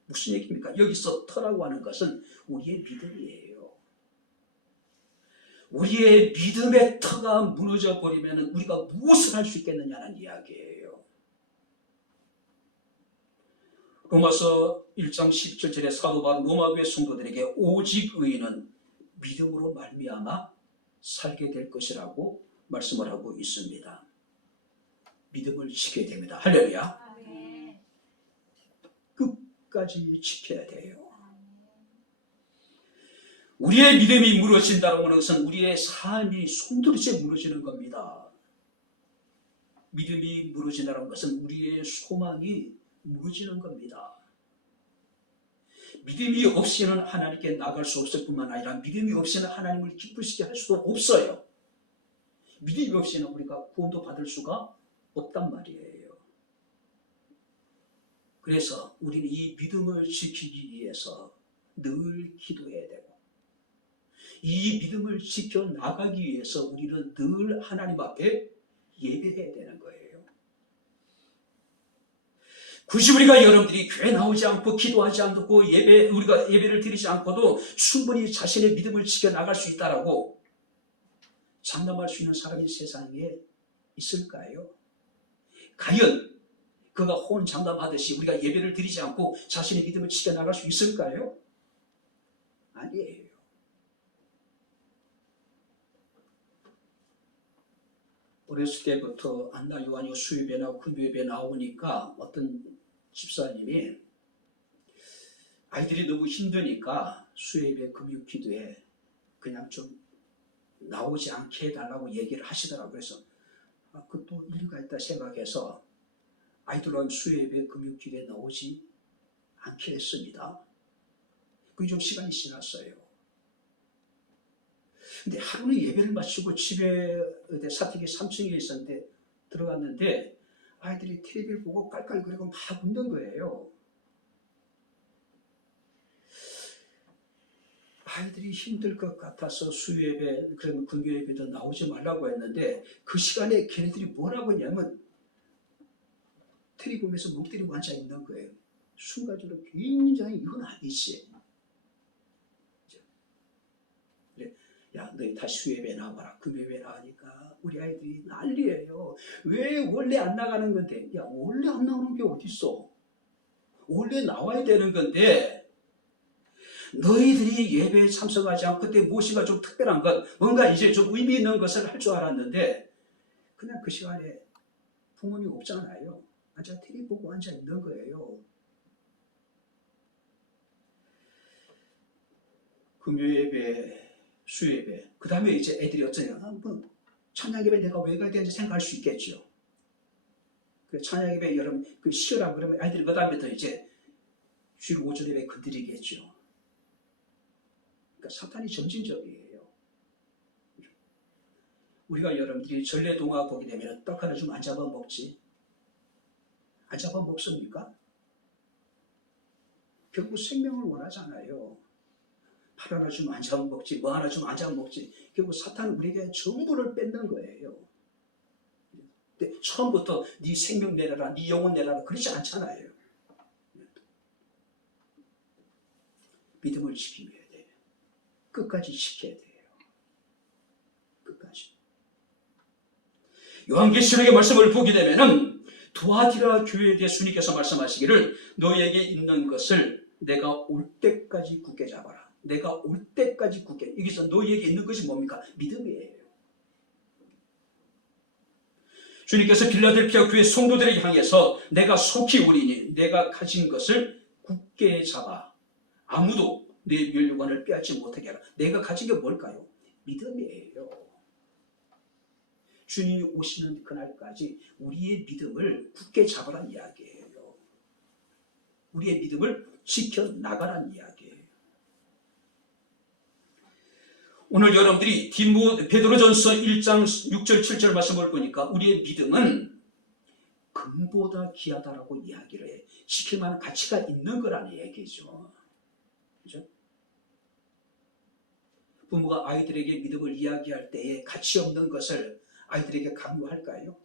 무슨 얘기입니까? 여기서 터라고 하는 것은 우리의 믿음이에요. 우리의 믿음의 터가 무너져 버리면 우리가 무엇을 할 수 있겠느냐는 이야기예요. 로마서 1장 17절에 사도 바울 로마교회 성도들에게 오직 의인은 믿음으로 말미암아 살게 될 것이라고 말씀을 하고 있습니다. 믿음을 지켜야 됩니다. 할렐루야. 끝까지 지켜야 돼요. 우리의 믿음이 무너진다는 것은 우리의 삶이 송두리째 무너지는 겁니다. 믿음이 무너진다는 것은 우리의 소망이 무너지는 겁니다. 믿음이 없이는 하나님께 나갈 수 없을 뿐만 아니라 믿음이 없이는 하나님을 기쁘시게 할 수도 없어요. 믿음이 없이는 우리가 구원도 받을 수가 없단 말이에요. 그래서 우리는 이 믿음을 지키기 위해서 늘 기도해야 되고 이 믿음을 지켜나가기 위해서 우리는 늘 하나님 앞에 예배해야 되는 거예요. 굳이 우리가 여러분들이 교회 나오지 않고 기도하지 않고 우리가 예배를 드리지 않고도 충분히 자신의 믿음을 지켜나갈 수 있다라고 장담할 수 있는 사람이 세상에 있을까요? 과연 그가 호언장담하듯이 우리가 예배를 드리지 않고 자신의 믿음을 지켜나갈 수 있을까요? 아니에요. 어렸을 때부터 안나 요한이 수요예배나 금요예배 나오니까 어떤 집사님이 아이들이 너무 힘드니까 수요예배 금요 기도에 그냥 좀 나오지 않게 해달라고 얘기를 하시더라고요. 그래서 그것도 일리가 있다 생각해서 아이들과 수요예배 금요 기도에 나오지 않게 했습니다. 그게 좀 시간이 지났어요. 근데 하루는 예배를 마치고 집에 사택이 3층에 있었는데 들어갔는데 아이들이 TV를 보고 깔깔거리고 막 웃는 거예요. 아이들이 힘들 것 같아서 수요예배, 그러면 금요예배도 나오지 말라고 했는데 그 시간에 걔네들이 뭐라고 했냐면 TV 보면서 목 때리고 앉아 있는 거예요. 순간적으로 굉장히 이건 아니지. 야, 너희 다시 수요예배 나와라. 금요예배 나가니까 우리 아이들이 난리예요. 왜 원래 안 나가는 건데? 야, 원래 안 나오는 게 어딨어? 원래 나와야 되는 건데 너희들이 예배에 참석하지 않고 그때 무엇인가 좀 특별한 것, 뭔가 이제 좀 의미 있는 것을 할 줄 알았는데 그냥 그 시간에 부모님 없잖아요. 앉아 TV 보고 앉아 있는 거예요. 금요예배, 수요예배, 그 다음에 이제 애들이 어쩌냐, 뭐 찬양예배 내가 왜 가야 되는지 생각할 수 있겠죠. 그 찬양예배 여러분 그 쉬어라 그러면 아이들이 그 다음부터 이제 주일 오전 예배 건드리겠죠. 그러니까 사탄이 점진적이에요. 우리가 여러분들이 전래동화 보게 되면 떡 하나 좀 안 잡아 먹지? 안 잡아 먹습니까? 결국 생명을 원하잖아요. 팔 하나 좀 안 잡아 먹지, 뭐 하나 좀 안 잡아 먹지. 결국 사탄은 우리에게 전부를 뺏는 거예요. 근데 처음부터 네 생명 내놔라, 네 영혼 내놔라 그러지 않잖아요. 믿음을 지키면 돼요. 끝까지 지켜야 돼요. 끝까지. 요한계시록의 말씀을 보게 되면은 두아디라 교회에 대해 주님께서 말씀하시기를 너에게 있는 것을 내가 올 때까지 굳게 잡아라. 내가 올 때까지 굳게. 여기서 너에게 있는 것이 뭡니까? 믿음이에요. 주님께서 빌라델피아 교회 성도들에게 향해서 내가 속히 오리니 내가 가진 것을 굳게 잡아 아무도 내 멸류관을 빼앗지 못하게 하라. 내가 가진 게 뭘까요? 믿음이에요. 주님이 오시는 그날까지 우리의 믿음을 굳게 잡으란 이야기예요. 우리의 믿음을 지켜나가란 이야기예요. 오늘 여러분들이 베드로전서 1장 6절 7절 말씀을 보니까 우리의 믿음은 금보다 귀하다라고 이야기를 해. 지킬 만한 가치가 있는 거라는 얘기죠. 그죠? 부모가 아이들에게 믿음을 이야기할 때에 가치 없는 것을 아이들에게 강요할까요?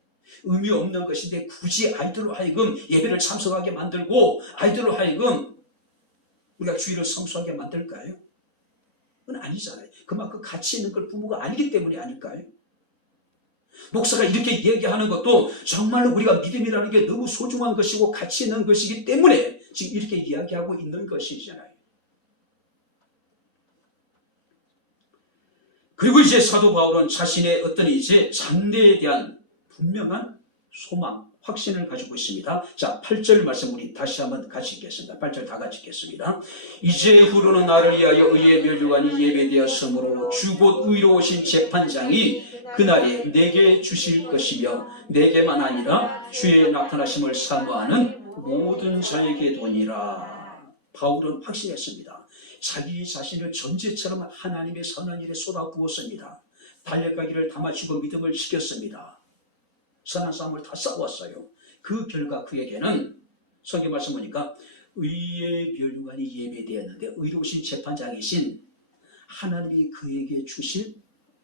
의미 없는 것인데 굳이 아이들로 하여금 예배를 참석하게 만들고 아이들로 하여금 우리가 주일을 성수하게 만들까요? 그건 아니잖아요. 그만큼 가치 있는 걸 부모가 알기 때문이 아닐까요? 목사가 이렇게 얘기하는 것도 정말 우리가 믿음이라는 게 너무 소중한 것이고 가치 있는 것이기 때문에 지금 이렇게 이야기하고 있는 것이잖아요. 그리고 이제 사도 바울은 자신의 어떤 이제 장래에 대한 분명한 소망, 확신을 가지고 있습니다. 자, 8절 말씀 우리 다시 한번 같이 읽겠습니다. 8절 다 같이 읽겠습니다. 이제 후로는 나를 위하여 의의 멸류관이 예배되었으므로 주 곧 의로우신 재판장이 그날에 내게 주실 것이며 내게만 아니라 주의 나타나심을 사모하는 모든 자에게 도니라. 바울은 확신했습니다. 자기 자신을 전제처럼 하나님의 선한 일에 쏟아부었습니다. 달려가기를 다 마치고 믿음을 지켰습니다. 선한 싸움을 다 싸웠어요. 그 결과 그에게는 성경 말씀 보니까 의의 멸류관이 예배되었는데 의로우신 재판장이신 하나님이 그에게 주실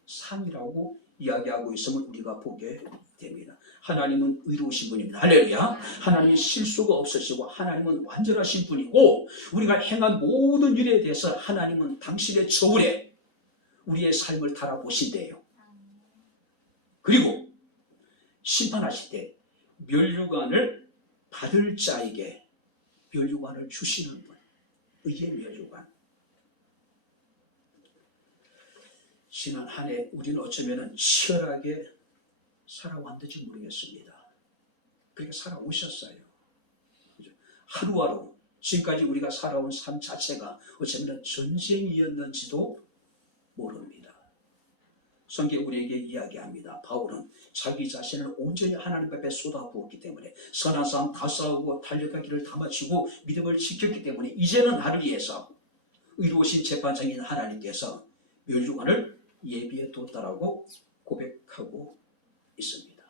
상이라고 이야기하고 있음을 우리가 보게 됩니다. 하나님은 의로우신 분입니다. 할렐루야. 하나님이 실수가 없으시고 하나님은 완전하신 분이고 우리가 행한 모든 일에 대해서 하나님은 당신의 저울에 우리의 삶을 달아보신대요. 그리고 심판하실 때 멸류관을 받을 자에게 멸류관을 주시는 분, 의의 멸류관. 지난 한 해 우리는 어쩌면 치열하게 살아왔는지 모르겠습니다. 그렇게 살아오셨어요. 하루하루 지금까지 우리가 살아온 삶 자체가 어쩌면 전쟁이었는지도 모릅니다. 성경 우리에게 이야기합니다. 바울은 자기 자신을 온전히 하나님 앞에 쏟아부었기 때문에 선한 싸움 다 싸우고 달려가기를 다 마치고 믿음을 지켰기 때문에 이제는 나를 위해서 의로우신 재판장인 하나님께서 멸류관을 예비해 뒀다라고 고백하고 있습니다.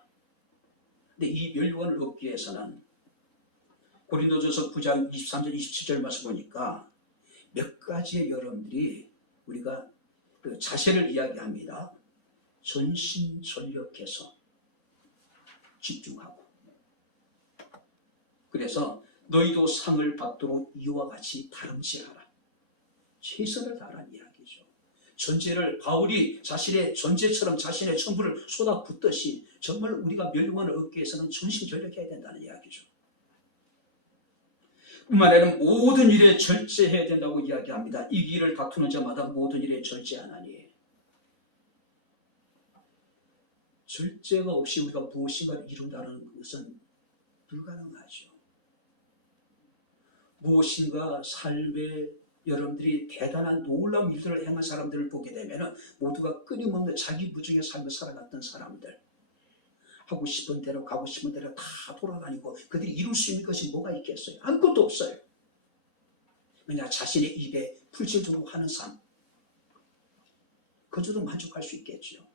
근데 이 멸류관을 얻기 위해서는 고린도전서 9장 23절 27절 말씀 보니까 몇 가지의 여러분들이 우리가 그 자세를 이야기합니다. 전심전력해서 집중하고 그래서 너희도 상을 받도록 이와 같이 다름질하라. 최선을 다하라는 이야기죠. 전제를 바울이 자신의 전제처럼 자신의 전부를 쏟아붓듯이 정말 우리가 멸류관을 얻기 위해서는 전심전력해야 된다는 이야기죠. 뿐만 아니라 모든 일에 절제해야 된다고 이야기합니다. 이 길을 다투는 자마다 모든 일에 절제하나니 절제가 없이 우리가 무엇인가를 이룬다는 것은 불가능하죠. 무엇인가 삶에 여러분들이 대단한 놀라운 일들을 행한 사람들을 보게 되면 모두가 끊임없는 자기 무중의 삶을 살아갔던 사람들, 하고 싶은 대로 가고 싶은 대로 다 돌아다니고 그들이 이룰 수 있는 것이 뭐가 있겠어요? 아무것도 없어요. 그냥 자신의 입에 풀칠 두고 하는 삶, 그저도 만족할 수 있겠죠.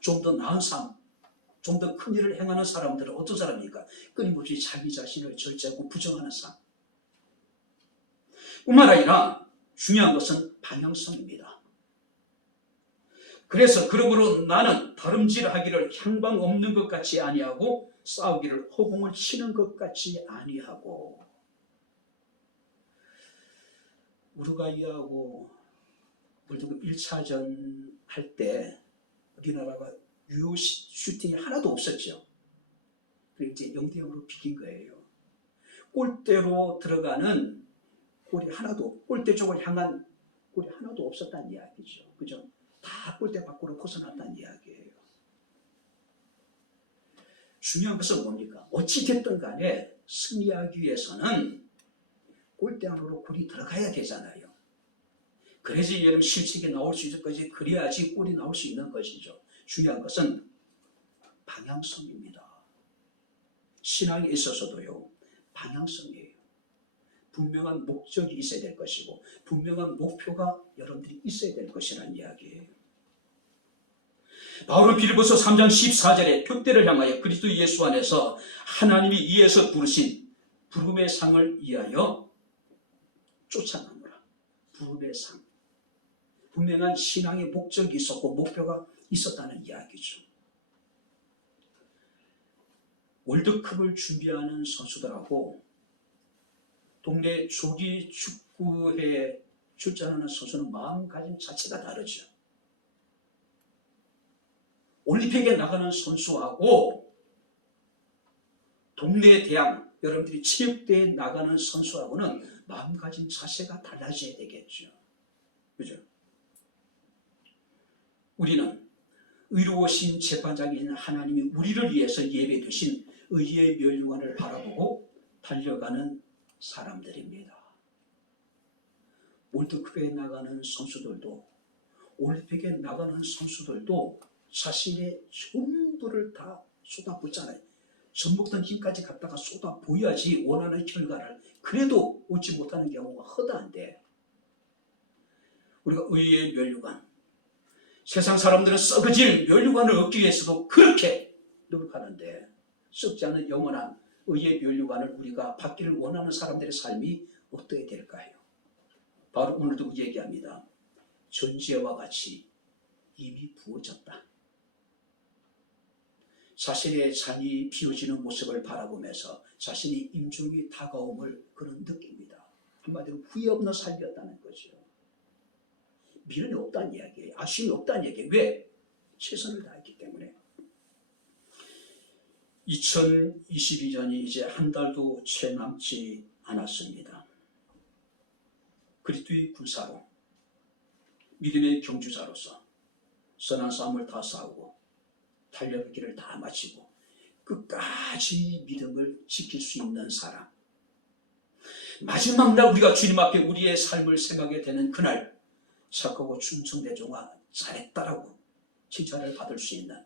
좀 더 나은 삶, 좀 더 큰 일을 행하는 사람들은 어떤 사람입니까? 끊임없이 자기 자신을 절제하고 부정하는 삶. 뿐만 아니라 중요한 것은 방향성입니다. 그래서 그러므로 나는 다름질하기를 향방 없는 것 같이 아니하고 싸우기를 허공을 치는 것 같이 아니하고 우루과이하고 월드컵 1차전 할 때 우리나라가 유효 슈팅이 하나도 없었죠. 그래서 이제 0대0으로 비긴 거예요. 골대로 들어가는 골이 하나도, 골대 쪽을 향한 골이 하나도 없었다는 이야기죠. 그죠? 다 골대 밖으로 벗어났다는 이야기예요. 중요한 것은 뭡니까? 어찌됐든 간에 승리하기 위해서는 골대 안으로 골이 들어가야 되잖아요. 그래야지 여러분 실책이 나올 수 있을 것이, 그래야지 꼴이 나올 수 있는 것이죠. 중요한 것은 방향성입니다. 신앙에 있어서도요, 방향성이에요. 분명한 목적이 있어야 될 것이고 분명한 목표가 여러분들이 있어야 될 것이라는 이야기예요. 바울은 빌립보서 3장 14절에 표대를 향하여 그리스도 예수 안에서 하나님이 이에서 부르신 부름의 상을 위하여 쫓아가노라. 부름의 상. 분명한 신앙의 목적이 있었고 목표가 있었다는 이야기죠. 월드컵을 준비하는 선수들하고 동네 조기 축구에 출전하는 선수는 마음가짐 자체가 다르죠. 올림픽에 나가는 선수하고 동네 대학, 여러분들이 체육대회에 나가는 선수하고는 마음가짐 자체가 달라져야 되겠죠. 그죠? 우리는 의로우신 재판장인 하나님이 우리를 위해서 예배 두신 의의 멸류관을 바라보고 달려가는 사람들입니다. 월드컵에 나가는 선수들도, 올림픽에 나가는 선수들도 자신의 전부를 다 쏟아붓잖아요. 전복던 힘까지 갖다가 쏟아부어야지 원하는 결과를, 그래도 얻지 못하는 경우가 허다한데, 우리가 의의 멸류관, 세상 사람들은 썩어질 멸류관을 얻기 위해서도 그렇게 노력하는데, 썩지 않는 영원한 의의 멸류관을 우리가 받기를 원하는 사람들의 삶이 어떻게 될까요? 바로 오늘도 얘기합니다. 전제와 같이 이미 부어졌다. 자신의 잔이 비워지는 모습을 바라보면서 자신이 임종이 다가옴을 그런 느낍니다. 한마디로 후회 없는 삶이었다는 거죠. 미련이 없다는 이야기예요. 아쉬움이 없다는 얘기예요. 왜? 최선을 다했기 때문에. 2022년이 이제 한 달도 채 남지 않았습니다. 그리스도의 군사로, 믿음의 경주자로서 선한 싸움을 다 싸우고 달려갈 길을 다 마치고 끝까지 믿음을 지킬 수 있는 사람, 마지막 날 우리가 주님 앞에 우리의 삶을 생각하게 되는 그날 착하고 충성대종아 잘했다라고 칭찬을 받을 수 있는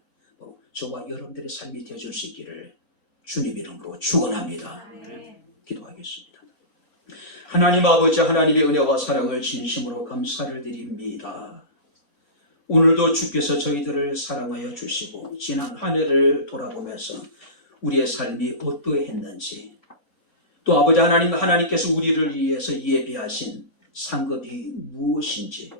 저와 여러분들의 삶이 되어줄 수 있기를 주님 이름으로 축원합니다. 기도하겠습니다. 하나님 아버지, 하나님의 은혜와 사랑을 진심으로 감사를 드립니다. 오늘도 주께서 저희들을 사랑하여 주시고 지난 한 해를 돌아보면서 우리의 삶이 어떠했는지, 또 아버지 하나님, 하나님께서 우리를 위해서 예비하신 상급이 무엇인지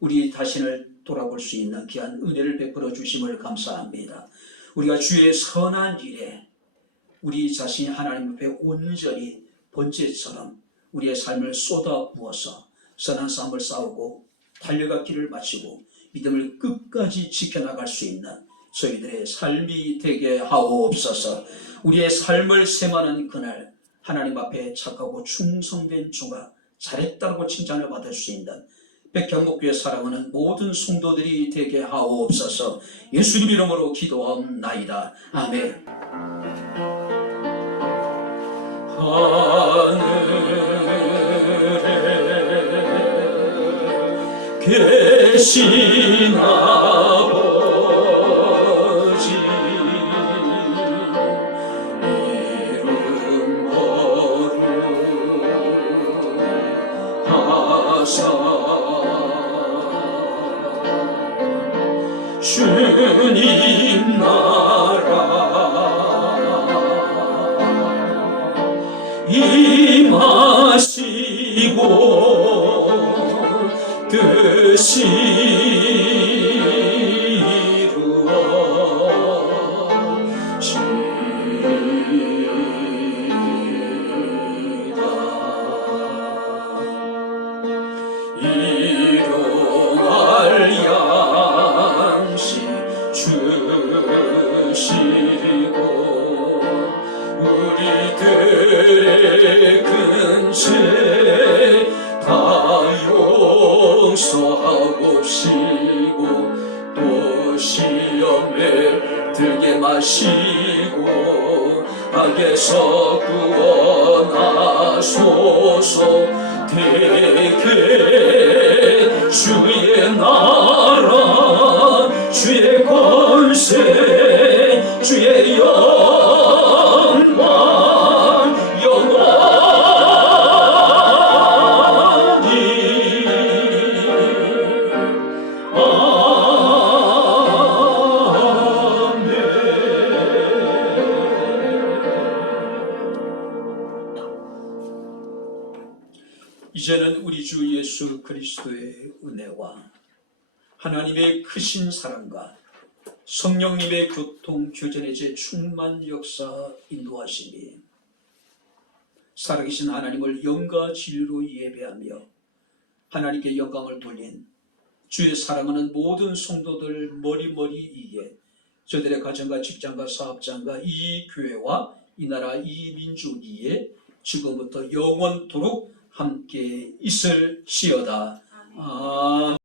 우리 자신을 돌아볼 수 있는 귀한 은혜를 베풀어 주심을 감사합니다. 우리가 주의 선한 일에 우리 자신이 하나님 앞에 온전히 번제처럼 우리의 삶을 쏟아부어서 선한 싸움을 싸우고 달려갈 길을 마치고 믿음을 끝까지 지켜나갈 수 있는 저희들의 삶이 되게 하옵소서. 우리의 삶을 세만한 그날 하나님 앞에 착하고 충성된 종아 잘했다고 칭찬을 받을 수 있는 백향목교회 사랑하는 모든 성도들이 되게 하옵소서. 예수님 이름으로 기도하옵나이다. 아멘. 하늘에 계신 아버지, 이름 거룩하사 주님 나라 임하시고 뜻이 이루어지다. 일용할 양식 주시고 우리들의 근죄 다 용서하옵시고 또 시험에 들게 마시고 악에서 구원하소서. 되게 주의 나라 주의 권세 주의 영광 영원히 아멘. 이제는 우리 주 예수 그리스도의 은혜와 하나님의 크신 사랑과 성령님의 교통 교전의 제 충만 역사 인도하심이 살아계신 하나님을 영과 진리로 예배하며 하나님께 영광을 돌린 주의 사랑하는 모든 성도들 머리머리 위에 저들의 가정과 직장과 사업장과 이 교회와 이 나라 이 민족 위에 지금부터 영원토록 함께 있을지어다. 아멘.